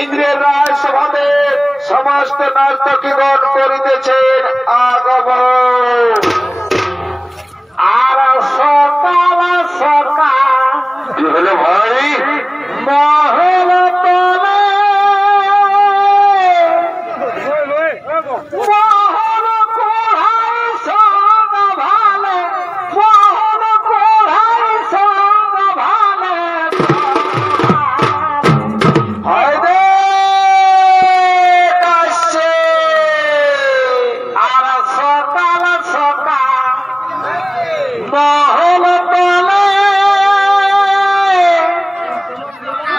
ইন্দ্রের রায় সভাতে সমস্ত নর্তকীগণ করিতেছেন আগমন। আর সকাল সকাল কি হলো ভাই? মহল তলে মহল কোঢ়াই সঙ্গ ভালে, মহল কোঢ়াই সঙ্গ ভালে হয়দে কাশে। আর সকাল সকাল মহল তলে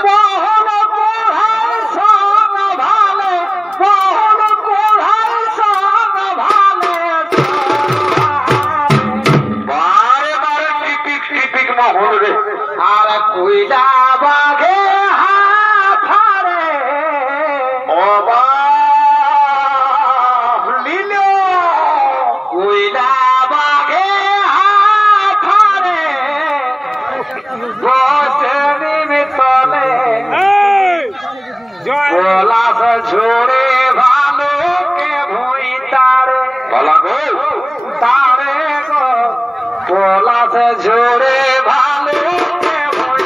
মহল কোঢ়াই সঙ্গ ভালে, মহল কোঢ়াই সঙ্গ ভালে বারে বারে টিপিক টিপিক মহল রে। আর কুইলা বাঘে হাফারে অবাক লীল কুইলা বাঘে হাফারে বসে নিমিতলে পলাশ ঝোড়ে ভালোকে ভুই তারে বলা গো। তারে গো পলাশ ঝোড়ে ভালোকে ভুই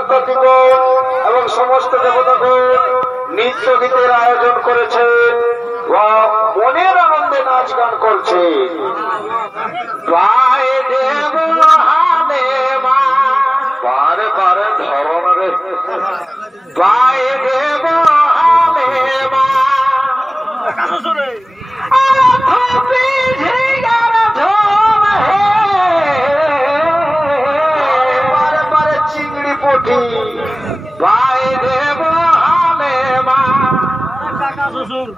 ভক্তগণ এবং সমস্ত দেবতাগণ নৃত্য গীতের আয়োজন করেছেন, মনের আনন্দে নাচ গান করছে। বারে বারে ধরন রে পায়ে দেব হালে মা বারে বারে চিংড়ি পুঁটি পায়ে দেব হালে মা শ্বশুর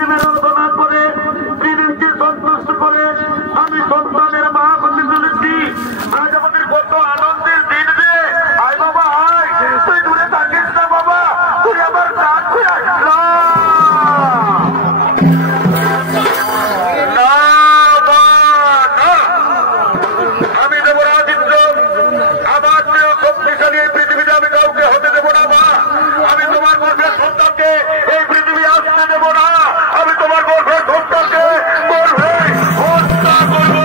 পৃথিবীর রচনা করে পৃথিবীকে সন্তুষ্ট করে আমি সন্তানের মা হতে চলেছি। আজ আমাদের কত আনন্দের দিন রে। আয় বাবা আয়, তুই দূরে থাকিস না বাবা, তুই আমার ডাক খুলে আসলো। আমি দেব না আদিত্য, আমার প্রিয় শক্তিশালী এই পৃথিবীতে আমি কাউকে হতে দেব না মা। আমি তোমার গর্ভের সন্তানকে এই পৃথিবী আসতে দেব না। আমি তোমার গর্ভের সন্তানকে গর্ভে হত্যা করব।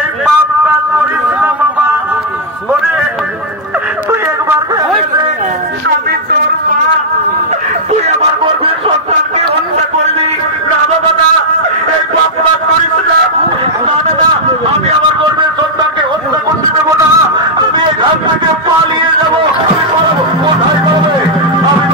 এই পাপ কাজ করিস না বাবা। তুই একবার ভেবে আমি তোর মা, তুই আমার গর্ভের সন্তানকে হত্যা করলি। না বাবা না, এই পাপ কাজ করিস না। না না না, আমি আমার গর্ভের সন্তানকে হত্যা করতে দেবো না। আমি এখান থেকে পালিয়ে যাবো। আমি পালাবো, কোথায় পালাবে? আমি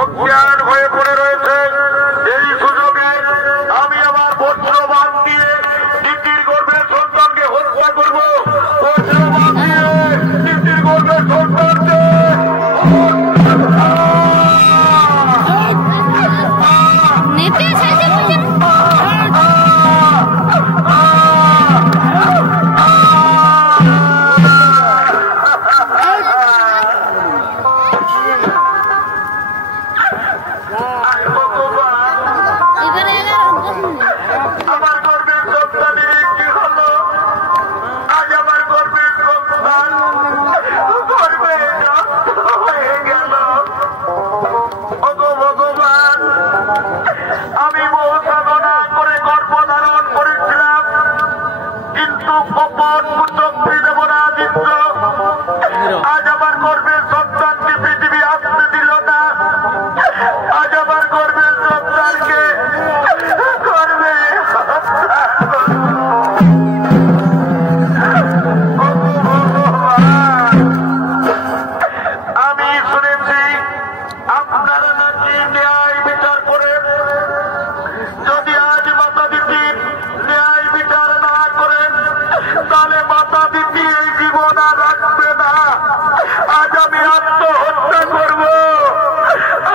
অজ্ঞান হয়ে পড়ে রয়েছে। এই সুযোগে আমি আমার বজ্রবাণ দিয়ে দিদির গর্ভের সন্তানকে হত্যা করব। বজ্রবাণ দিয়ে দিদির গর্ভের সন্তানকে আমার গর্ভের সন্তানের কি হলো? আজ আমার গর্ভের সন্তান গর্ভে হয়ে গেল। ওগো ভগবান, আমি বহু সাধনা করে গর্ভ ধারণ করেছিলাম, কিন্তু কপট কুচক্রী দেবরাদিত্য আজ আমার গর্ভের সন্তানকে পৃথিবী আসতে দিল না। আজ আমার গর্ভের সন্তানকে গর্ভে আমি শুনেছি আপনারা নাকি ন্যায় বিচার করেন। যদি আজ মাতা দিদি ন্যায় বিচার না করেন, তাহলে মাতা দিদি এই জীবন আর রাখবে না। আজ আমি আত্মহত্যা করব,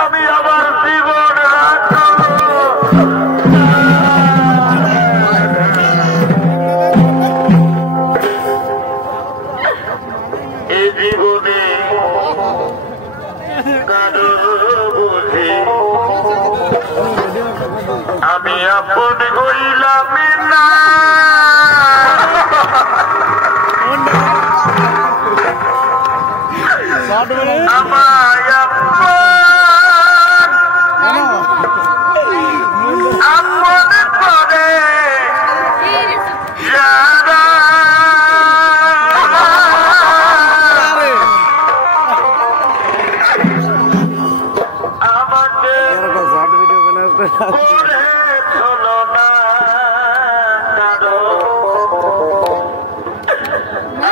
আমি আমার জীবন রাখব। এই জীবনে কারো বুঝি আমি আপন হইলাম না। আমায় আপন করে যারা আমাকে করে চলো না কারো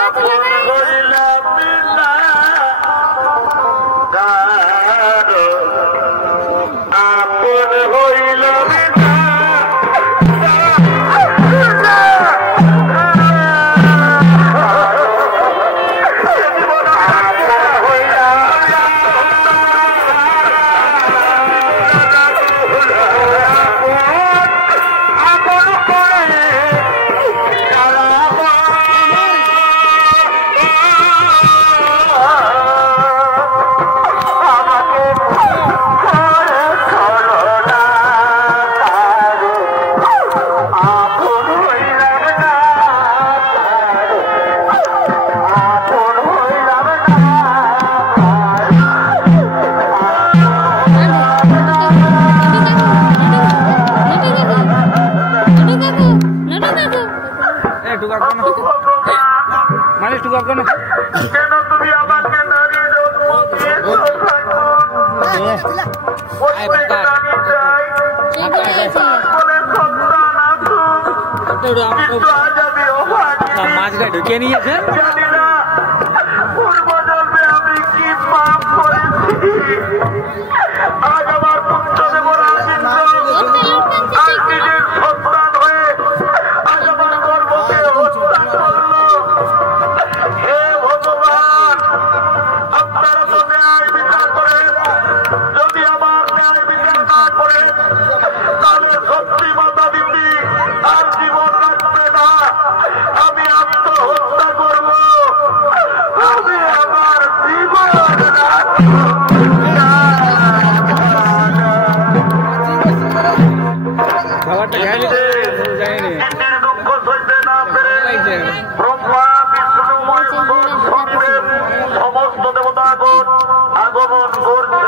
আপন হইলাম না কারো আপন হইলাম না। কেন তুমি আমাকে নারী মাছটা ঢুকে নিয়েছে। পূর্বজন্মে আমি কি পাপ করেছি, আজ আমার পুত্র দেবরা আজ নিজের সন্তান হয়ে আজ আমার গর্ভকে হত্যা করলো। হে ভগবান, আপনারা তো ন্যায় বিচার করেন, যদি আমার ন্যায় বিচার না করেন তাহলে সত্যি মাতা দিদি আর জীবন রাখবে না, আমি আত্মহত্যা করব, আমি আমার জীবন দুঃখ সইতে না পেরে ব্রহ্মা বিষ্ণু মহেশ্বর শনিদেব সমস্ত দেবতাগণ আগমন করছে।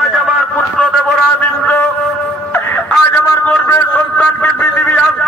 আজ আমার পুত্র দেবরা বিন্দু আজ আমার গর্ভের সন্তানকে পৃথিবী আসতে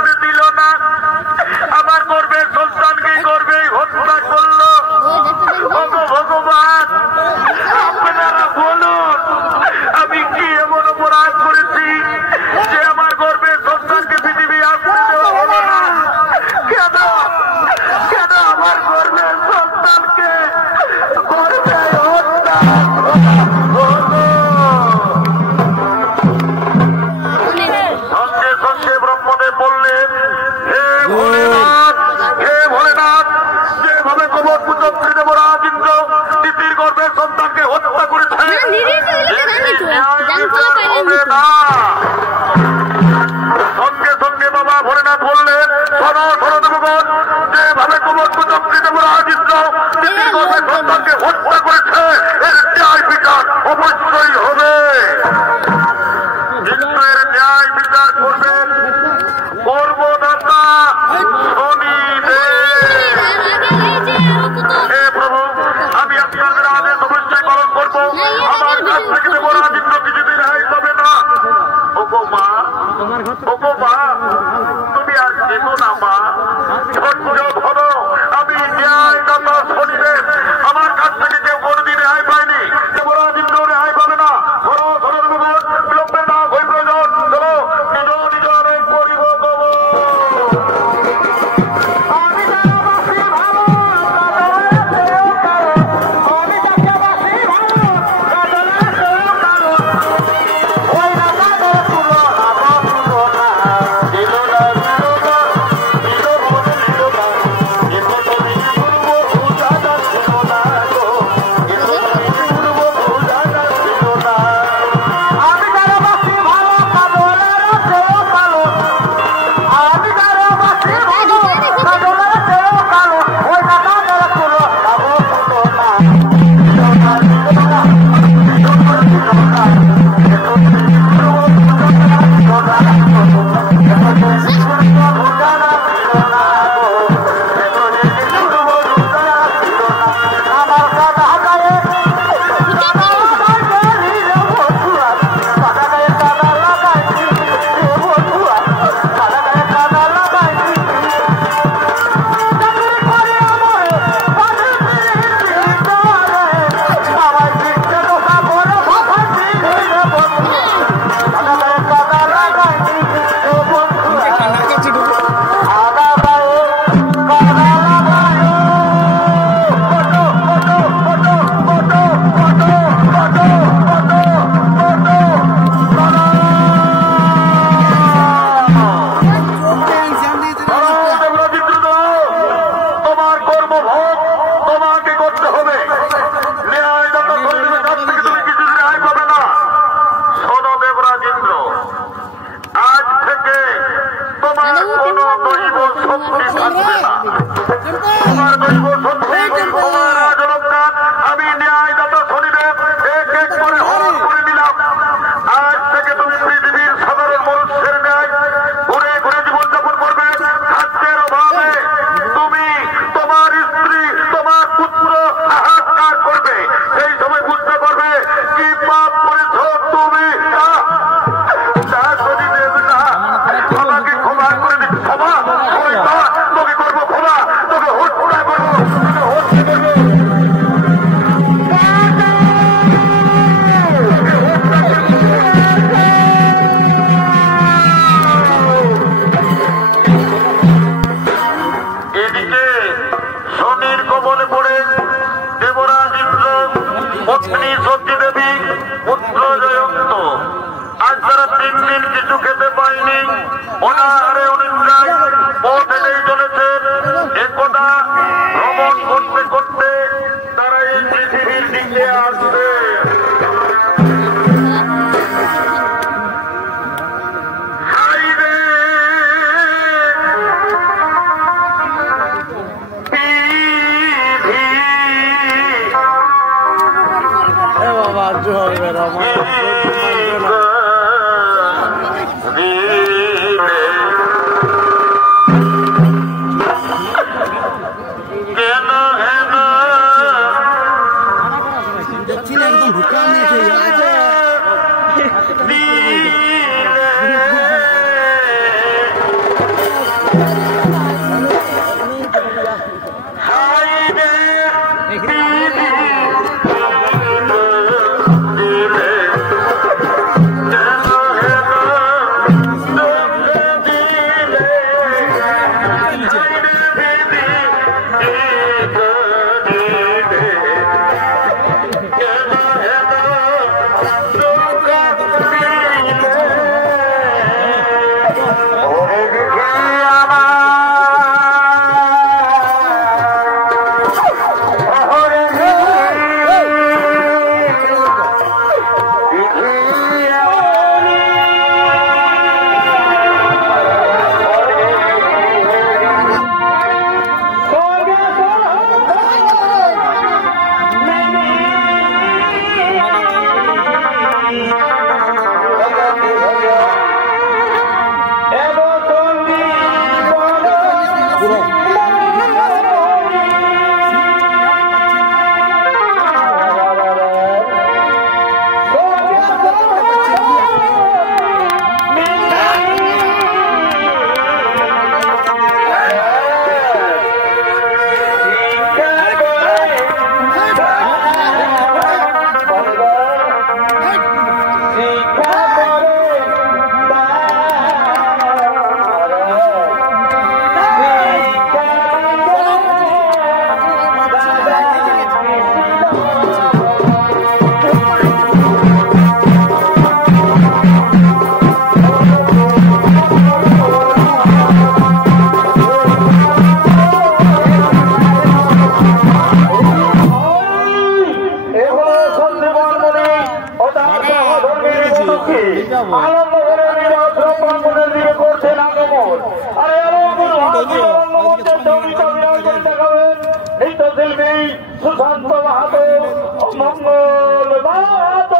सुशांत महातो मंगल महातो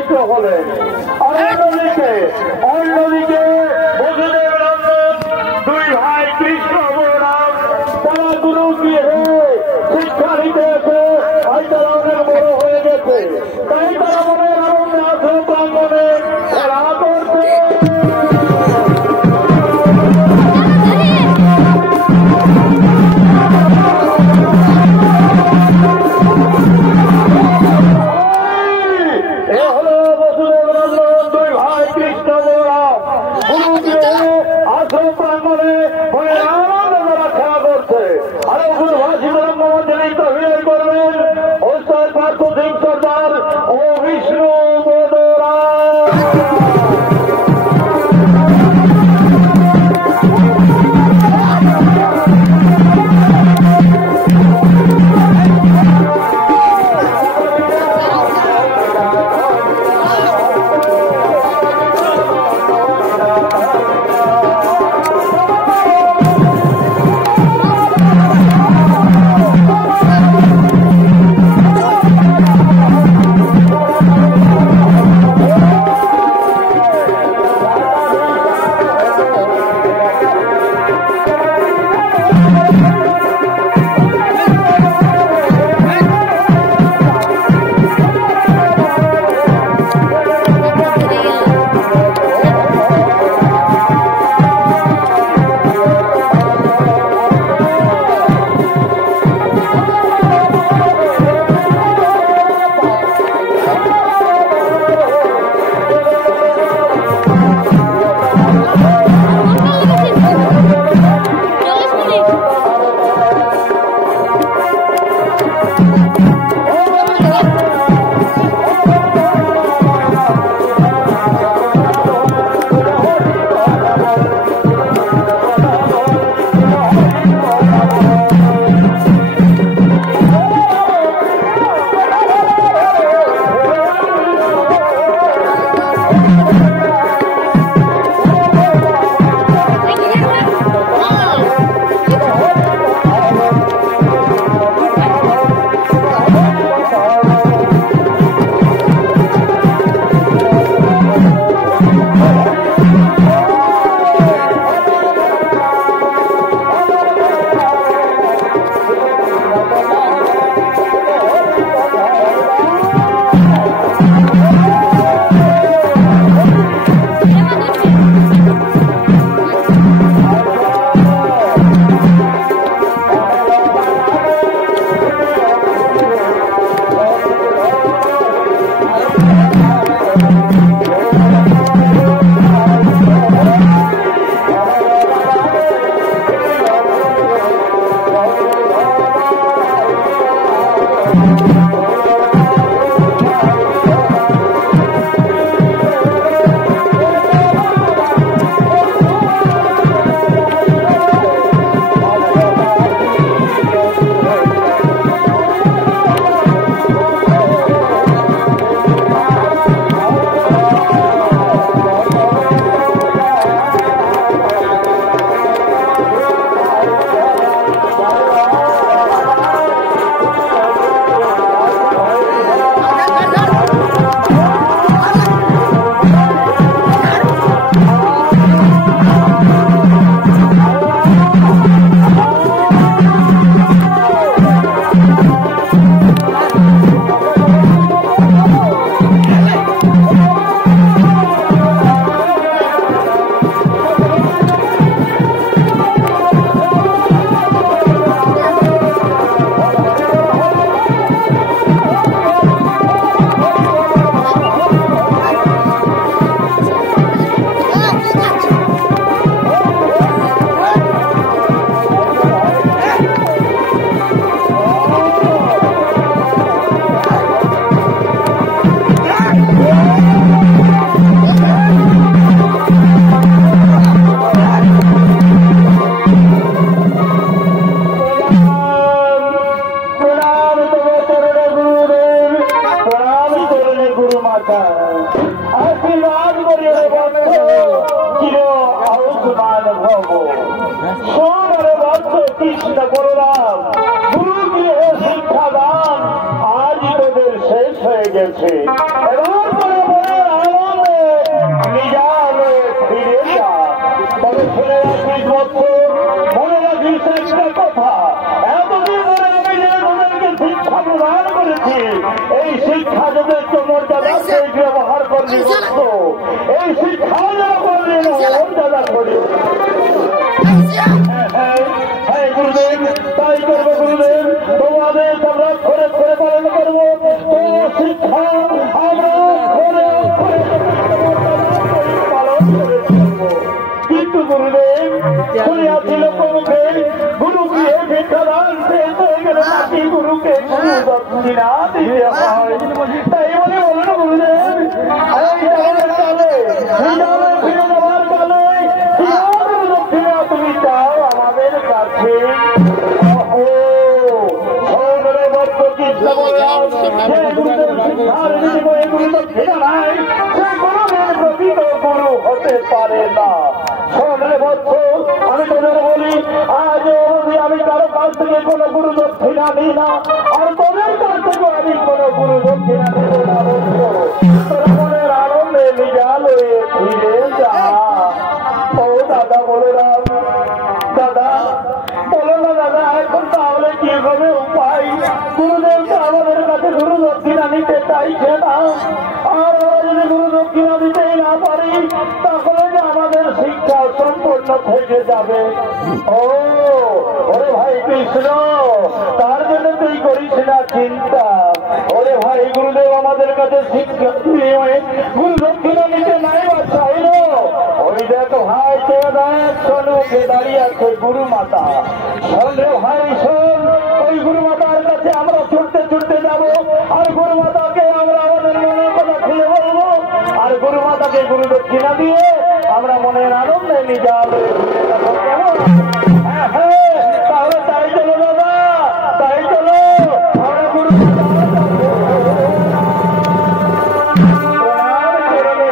প্রতিষ্ঠিত হলেন। আর অন্যদিকে বসুদেব নন্দন দুই ভাই কৃষ্ণ বলরাম তারা গুরু গিয়ে শিক্ষা নিতে এসে ভাই তারা অনেক বড় হয়ে গেছে, তাই তারা মনের আনন্দে আশ্রম প্রাঙ্গণে খেলা করছে। কৃষ্ণ বলরাম গুরু দিয়ে শিক্ষা দান আজ তোদের শেষ হয়ে গেছে। শুনে রাখিস বৎস, মনে রাখিস একটা কথা, এতদিন ধরে আমি যে তোদেরকে শিক্ষা প্রদান করেছি, এই শিক্ষা যথেষ্ট মর্যাদা ব্যবহার করলি বৎস, এই শিক্ষা যা করলি মর্যাদা করি। হ্যাঁ গুরুদেব, তাই করবো গুরুদেব, তোমাদের আমরা ঘরে ঘরে পালন করবো। তো শিক্ষা আমরা ঘরে ঘরে পালন করে চলবো। কিন্তু গুরুদেব শুনিয়াছিল প্রমুখে গুরু গৃহে ভিক্ষাদান শেষ হয়ে গেলে নাকি গুরুকে গুরু দক্ষিণা দিতে হয়। তাই বলে বলুন গুরুদেব, এই জালের কালে ফিরে যাওয়ার কালে গুরু দক্ষিণা তুমি চাও আমাদের কাছে? হতে পারে না। আমি তোদের বলি, আজ আমি কারো কাছ থেকে কোনো গুরু দক্ষিণা নিই না, আর তোদের কাছ থেকে আমি কোনো গুরু দক্ষিণা নেব না। তোরা মনের আনন্দে নিজা লয়ে ফিরে যা। ও দাদা বলে রাম, দাদা বলো না দাদা, এখন তাহলে কি হবে উপায়? গুরুদেব তো আমাদের কাছে গুরু দক্ষিণা নিতে চাইছে না, আর যদি গুরু দক্ষিণা দিতেই না পারি তাহলে আমাদের শিক্ষা সম্পূর্ণ থেকে যাবে। ও ওরে ভাই কৃষ্ণ, তার জন্য তুই করিস না চিন্তা। ওরে ভাই গুরুদেব আমাদের কাছে শিক্ষা গুরু দক্ষিণা নিতে নাই বা চাইল। ওই দেখো ভাই, কে দেখ সনুকে দাঁড়িয়ে আছে গুরু মাতা। শোন রে ভাই শোন, ওই গুরু মাতার কাছে আমরা ছুটতে ছুটতে যাবো, আর গুরু মাতাকে আমরা আমাদের মনের কথা খুলে বলবো, আর গুরু মাতাকে গুরু দক্ষিণা দিয়ে আমরা মনের আনন্দে নিজে হ্যাঁ হ্যাঁ, তাহলে তাই চলো দাদা, তাই চলো আমরা গুরু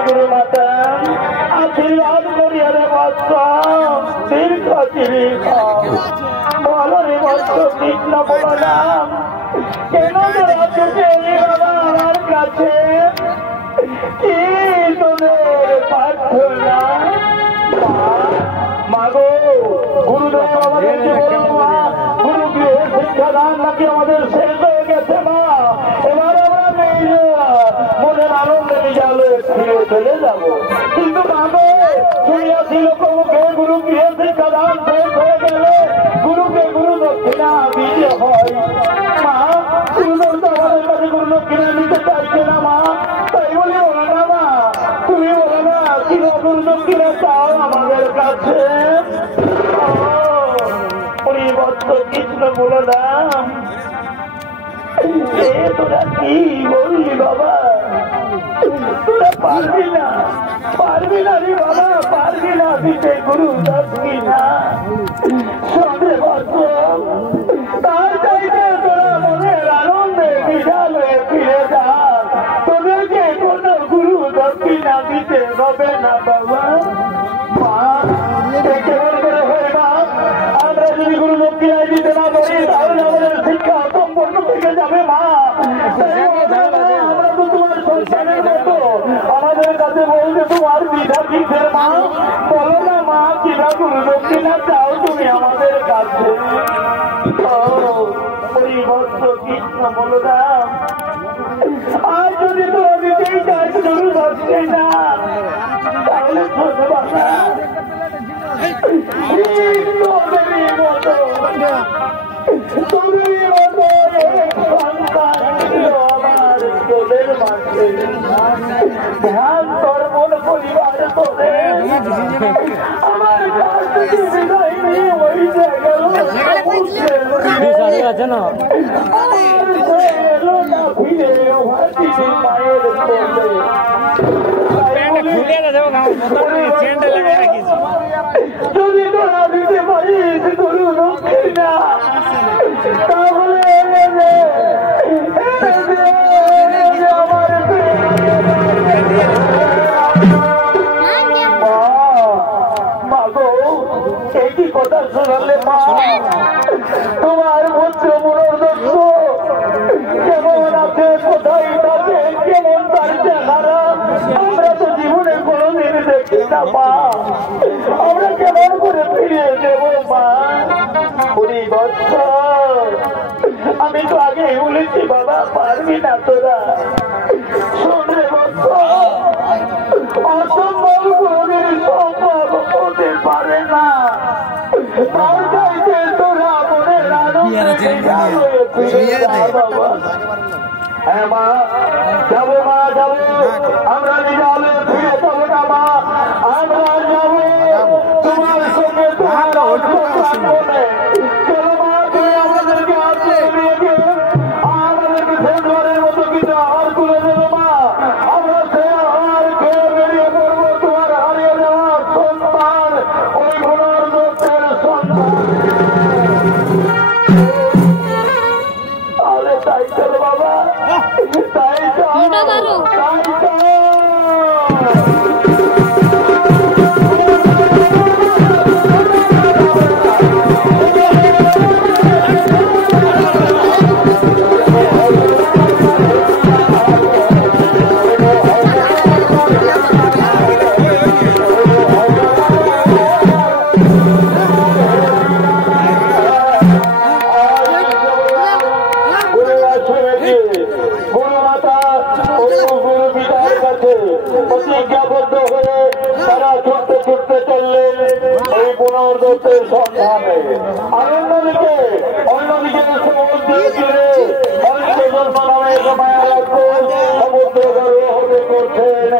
গুরু মাতা আশীর্বাদ করিয়া রে বাচ্চা দীর্ঘ বলো রে বাচ্চ কৃষ্ণ বলো নাম কেন বাবা আমার কাছে কি তোদের প্রার্থনা? মাগো গুরুদেব আমাদেরকে বলো মা, গুরু গৃহে শিক্ষাদান নাকি আমাদের শেষ হয়ে গেছে মা, এবার আমরা মনের আনন্দে নিজালে ফিরে চলে যাব। কিন্তু মাগো শুনিয়াছিল প্রমুখে গুরু গৃহে শিক্ষাদান শেষ হয়ে গেলে গুরুকে গুরু দক্ষিণা দিতে হয়। মা গুরুদেব তো আমাদের কাছে গুরু দক্ষিণা নিতে চাইছে না মা, তাই বলি বলো না মা, তুমি বলো না কি গুরু দক্ষিণা চাও আমাদের কাছে? পরিবর্ত কৃষ্ণ বলো না, তোরা কি বললি বাবা? তোরা পারবি না, পারবি না রে বাবা, পারবি না দিতে গুরু দক্ষিণা। সন্ধে বর্ষ তার চাইতে তোরা মনের আনন্দে বিশালে ফিরে যা, তোদেরকে কোনো গুরু দক্ষিণা দিতে হবে না বাবা। মা কেমন করে হয় মা, আমরা যদি গুরু দক্ষিণা দিতে না পারি তাহলে আমাদের শিক্ষা সম্পূর্ণ থেকে যাবে মা। আমরা তো তোমার সন্তানের মতো, আমাদের কাছে বলতে তোমার বিধা কিসের মা? বলো না মা, কিনা গুরু দক্ষিণা চাও তুমি আমাদের কাছে? পরিবর্ত কৃষ্ণ বলো না, আর যদি তোরা দিতেই চাই গুরু দক্ষিণা তাহলে শোনো বাবা, ধ্যান তোর মন পরিবার তোদের আমার ওই জায়গায় আছে না ফিরে মায়ের যদি তোরা দিতে পারিস গুরু দক্ষিণা তাহলে আমার মাগো এই কি কথা শোনালে মা? তোমার পুত্র মনোদক্ষ কেমন আছে, কোথায় থাকে, কেমন তার চেহারা আমরা তো জীবনে কোনোদিন দেখি না মা। আমরা কেমন ফিরিয়ে দেব মা। 20 বছর আমি তো আগে বলেছি বাবা পারবি না তোরা। শুনে অসম্ভব কোনদিন সম্ভব হতে পারে না। তার চাইতে তোরা মনে বাবা। হ্যাঁ মা যাবো মা যাবো, আমরা নিজে ফিরে যাবো না মা, আমরা যাবো তোমার সঙ্গে তোমার বলে। চলো মা তুমি আমাদেরকে আমাদেরকে ফেব্রুয়ারির মতো কিছু আহার করে দেবো মা। আমরা সে আহার খেয়ে বেরিয়ে পড়বো তোমার হারিয়ে যাওয়া সন্তান, ওই পুনর্দত্তের সন্তান। আরে তাই চলো বাবা, তাই চলো তাই চলো। প্রতিজ্ঞাবদ্ধ হয়ে তারা ছুটতে ছুটতে চললেন এই পুনর্দত্তের সন্ধানে। আর অন্যদিকে সমুদ্র তীরে জন্ম নামে সমুদ্র গর্ভ হতে করছেন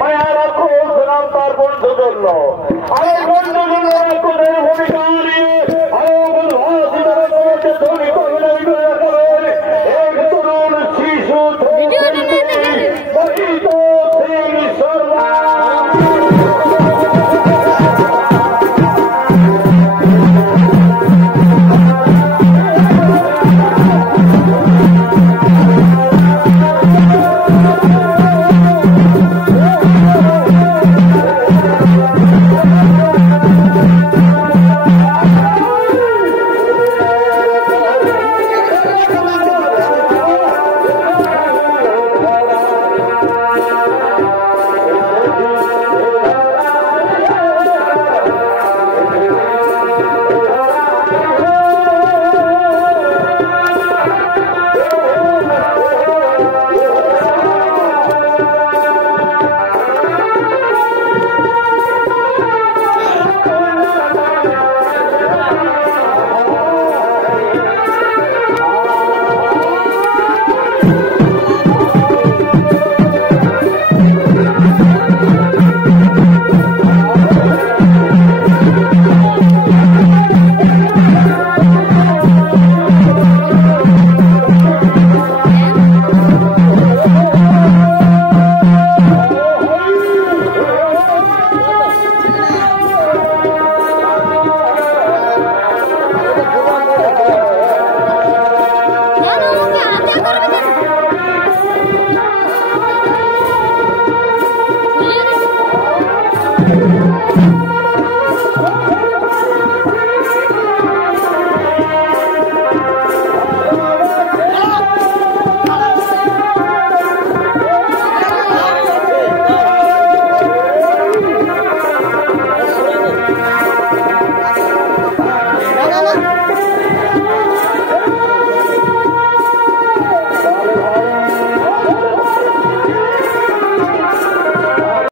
মায়ার আক্রোশ নাম তার বন্ধ করল।